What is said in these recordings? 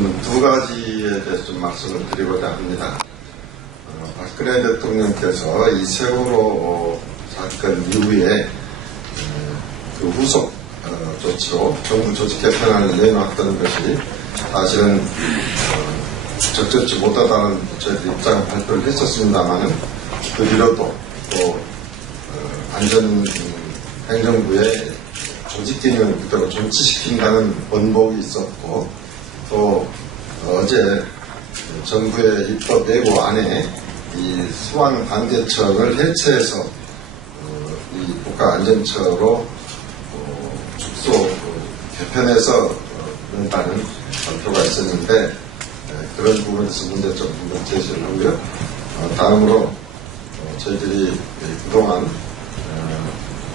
저는 두 가지에 대해서 좀 말씀을 드리고자 합니다. 박근혜 대통령께서 이 세월호 사건 이후에 그 후속 조치로 정부 조직 개편안을 내놓았던 것이 사실은 적절치 못하다는 저희들 입장을 발표를 했었습니다만은 그 뒤로도 또 행정부의 조직 개념을 그대로 존치시킨다는 번복이 있었고, 또 어제 정부의 입법 예고 안에 이 소방방재청을 해체해서 이 국가안전처로 축소 개편해서 넣는다는 발표가 있었는데, 그런 부분에서 문제점 제시를 하고요. 다음으로 저희들이 그동안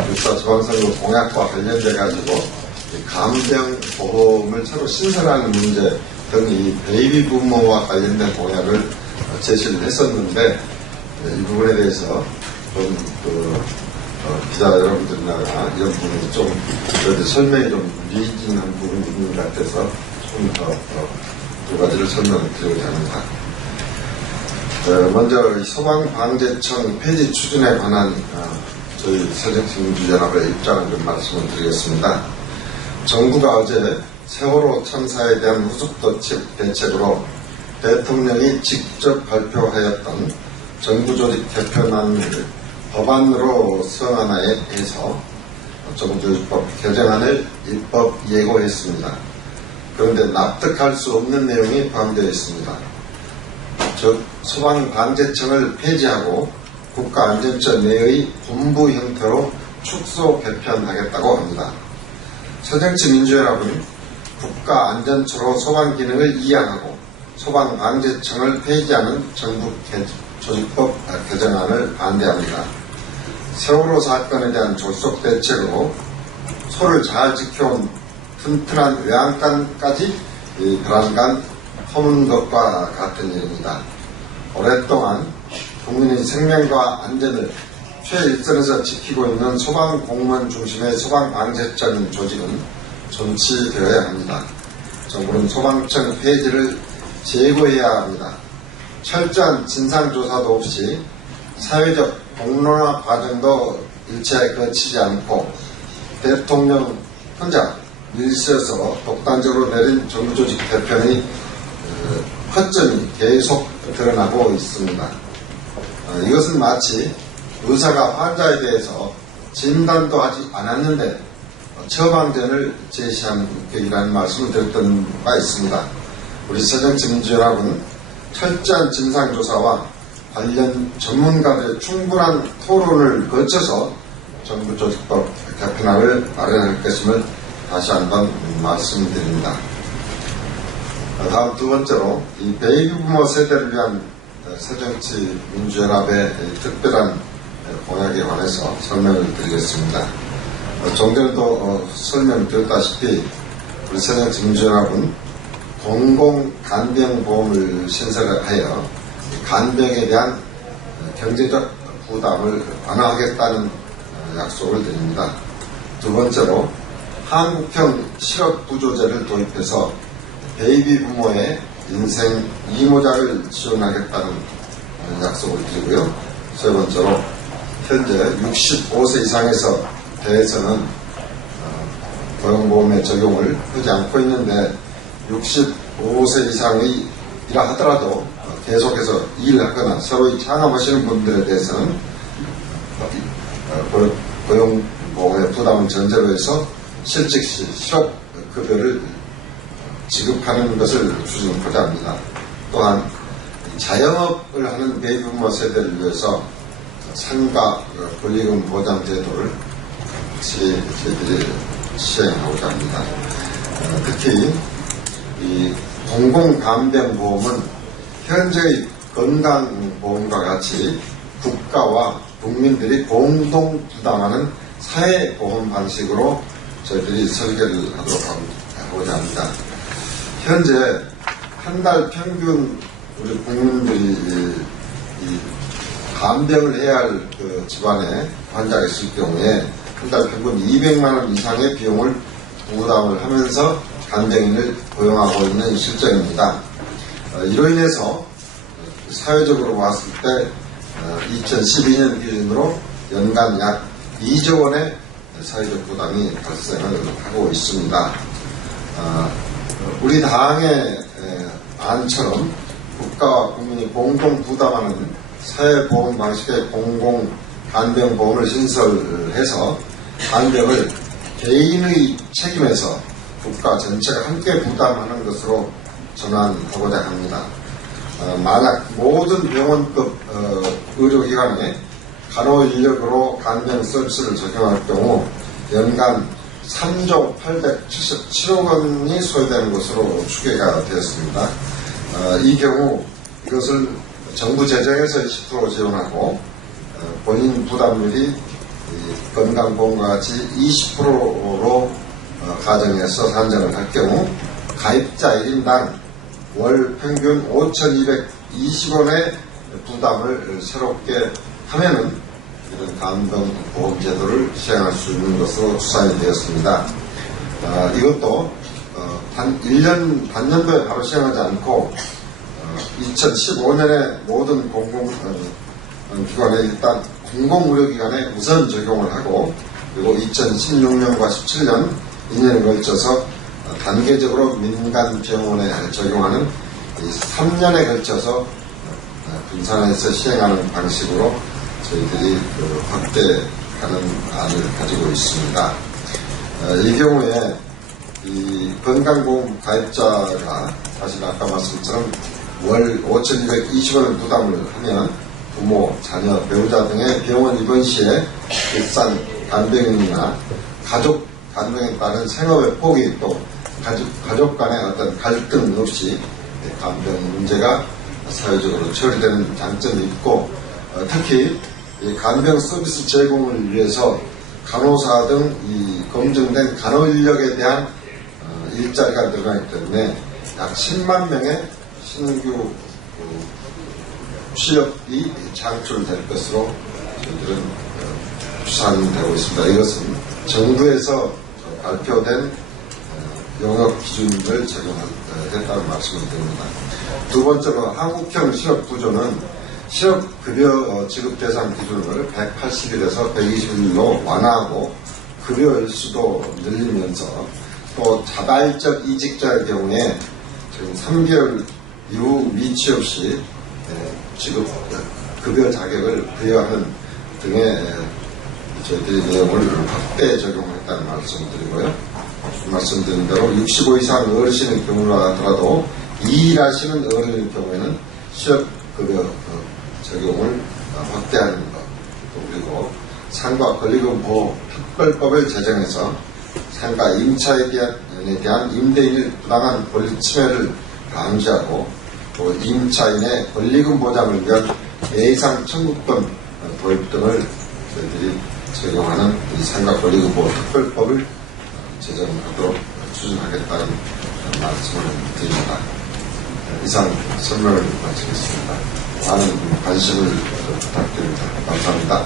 불사 지방선거 공약과 관련돼 가지고 간병보험을 새로 신설하는 문제 등 이 베이비 부모와 관련된 공약을 제시를 했었는데, 이 부분에 대해서 기자 여러분들이나 이런 부분이 좀 설명이 좀 미진한 부분이 있는 것 같아서 좀 더 두 가지를 설명을 드리고자 합니다. 먼저 소방방재청 폐지 추진에 관한 저희 새정치민주연합의 입장을 좀 말씀을 드리겠습니다. 정부가 어제 세월호 참사에 대한 후속 대책으로 대통령이 직접 발표하였던 정부조직 개편안을 법안으로 성안해서 정부조직법 개정안을 입법 예고했습니다. 그런데 납득할 수 없는 내용이 포함되어 있습니다. 즉, 소방방재청을 폐지하고 국가안전처 내의 본부 형태로 축소 개편하겠다고 합니다. 새정치민주연합은 국가안전처로 소방기능을 이양하고 소방방재청을 폐지하는 정부 조직법 개정안을 반대합니다. 세월호 사건에 대한 졸속 대책으로 소를 잘 지켜온 튼튼한 외양간까지 불안간 허문 것과 같은 일입니다. 오랫동안 국민의 생명과 안전을 최일선에서 지키고 있는 소방공무원 중심의 소방방재청 조직은 존치되어야 합니다. 정부는 소방청 폐지를 제고해야 합니다. 철저한 진상조사도 없이 사회적 공론화 과정도 일체 거치지 않고 대통령 혼자 밀셔서 독단적으로 내린 정부조직 개편의 허점이 계속 드러나고 있습니다. 이것은 마치 의사가 환자에 대해서 진단도 하지 않았는데 처방전을 제시한 격이라는 말씀을 드렸던 바 있습니다. 우리 새정치민주연합은 철저한 진상조사와 관련 전문가들의 충분한 토론을 거쳐서 정부조직법 개편안을 마련할 것임을 다시 한번 말씀드립니다. 다음 두 번째로 이 베이비 부모 세대를 위한 새정치민주연합의 특별한 공약에 관해서 설명을 드리겠습니다. 좀 전에도 설명드렸다시피 우리 새정치민주연합은 공공간병보험을 신설하여 간병에 대한 경제적 부담을 완화하겠다는 약속을 드립니다. 두 번째로 한국형 실업부조제를 도입해서 베이비 부모의 인생 이모작을 지원하겠다는 약속을 드리고요. 세 번째로 현재 65세 이상에서 대해서는 고용보험의 적용을 하지 않고 있는데 65세 이상의 이라 하더라도 계속해서 일하거나 새로 창업하시는 분들에 대해서는 고용보험의 부담을 전제로 해서 실직시 실업급여를 지급하는 것을 추진하고자 합니다. 또한 자영업을 하는 베이비부모 세대를 위해서 상가 권리금 보장 제도를 저희들이 시행하고자 합니다. 특히 이 공공간병보험은 현재의 건강보험과 같이 국가와 국민들이 공동 부담하는 사회보험 방식으로 저희들이 설계를 하고자 합니다. 현재 한 달 평균 우리 국민들이 이 간병을 해야 할 그 집안에 환자가 있을 경우에 한 달 평균 200만 원 이상의 비용을 부담을 하면서 간병인을 고용하고 있는 실정입니다. 이로 인해서 사회적으로 봤을 때 2012년 기준으로 연간 약 2조 원의 사회적 부담이 발생을 하고 있습니다. 우리 당의 안처럼 국가와 국민이 공동 부담하는 사회보험 방식의 공공 간병보험을 신설해서 간병을 개인의 책임에서 국가 전체가 함께 부담하는 것으로 전환하고자 합니다. 만약 모든 병원급 의료기관에 간호인력으로 간병 서비스를 적용할 경우 연간 3조 877억 원이 소요되는 것으로 추계가 되었습니다. 이 경우 이것을 정부 재정에서 20% 지원하고 본인 부담률이 건강보험과 같이 20%로 가정해서 산정을 할 경우 가입자 1인당 월 평균 5,220원의 부담을 새롭게 하면은 이런 간병보험 제도를 시행할 수 있는 것으로 추산이 되었습니다. 이것도 단년도에 바로 시행하지 않고 2015년에 모든 공공기관에 일단 공공의료기관에 우선 적용을 하고 그리고 2016년과 17년 2년에 걸쳐서 단계적으로 민간병원에 적용하는 3년에 걸쳐서 분산해서 시행하는 방식으로 저희들이 확대하는 안을 가지고 있습니다. 이 경우에 이 건강보험 가입자가 사실 아까 말씀처럼 월 5,220원을 부담을 하면 부모, 자녀, 배우자 등의 병원 입원 시에 일산 간병인이나 가족 간병에 따른 생업의 포기 또 가족 간의 어떤 갈등 없이 간병 문제가 사회적으로 처리되는 장점이 있고 특히 이 간병 서비스 제공을 위해서 간호사 등 이 검증된 간호 인력에 대한 일자리가 늘어나기 때문에 약 10만 명의 신규 취업이 창출될 것으로 저희들은 추산되고 있습니다. 이것은 정부에서 발표된 영역 기준을 적용했다는 말씀을 드립니다. 두 번째로 한국형 실업구조는 실업급여 지급 대상 기준을 180일에서 120일로 완화하고 급여 일수도 늘리면서 또 자발적 이직자의 경우에 지금 3개월 이후 미취업 시 지급 급여 자격을 부여하는 등의 저희들이 내용을 확대 적용했다는 말씀을 드리고요. 말씀드린 대로 65 이상 어르신의 경우라 하더라도 일하시는 어른의 경우에는 실업급여 적용을 확대하는 것 그리고 상가 권리금보호 특별법을 제정해서 상가 임차에 대한 임대인의 부당한 권리 침해를 방지하고 또 임차인의 권리금 보장을 위한 예상 청구권 도입 등을 저희들이 적용하는 이 상가 권리금 보호 특별법을 제정하도록 추진하겠다는 말씀을 드립니다. 이상 설명을 마치겠습니다. 많은 관심을 부탁드립니다. 감사합니다.